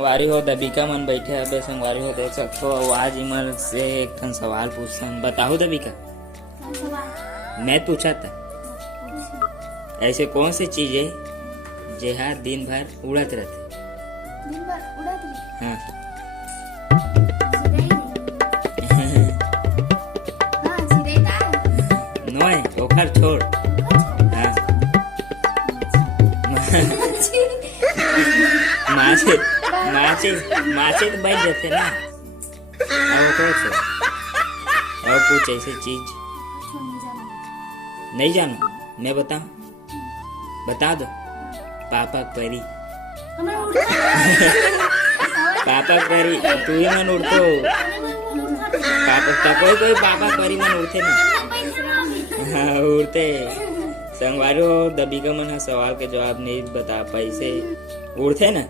संगवारी हो दबीका मन बैठे अबे संगवारी हो देख सकते हो। आज इमर से एक ठन सवाल पूछता हूँ, बताओ दबीका। मैं पूछा था ऐसे कौन सी चीज है जेहा दिन भर उड़त रहते? दिन भर उड़त रही। हाँ हाँ चिड़ैता। नोय ओखर छोड़। हाँ माचे माचे माचे तो बैठ जाते ना। अब ओकरे से और कुछ ऐसी चीज नहीं जानो। मैं बताऊं? बता दो। पापा परी। पापा परी तू ही मन उड़तो। पापा कोई पापा परी मन उड़ते ना। हाँ उड़ते। संगवारी हो दबीका मन हा सवाल के जवाब नहीं बता पाई से उड़ते ना।